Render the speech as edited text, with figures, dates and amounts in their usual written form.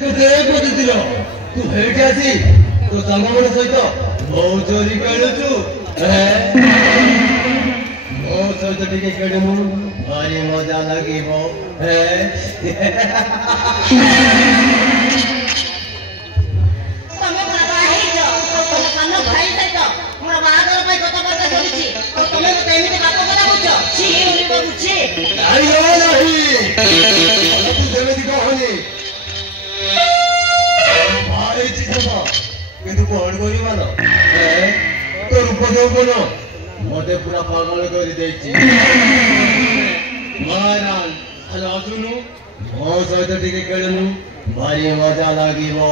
तू हेटे आसी तो संगमन सहित मो चोरी खेलुचु मो सहित टिके खेलमु भारी मजा लागिबो मते पूरा पागल कर देछि महाराज आज आसुनु मो सहित टिके खेलमु भारी मजा लागिबो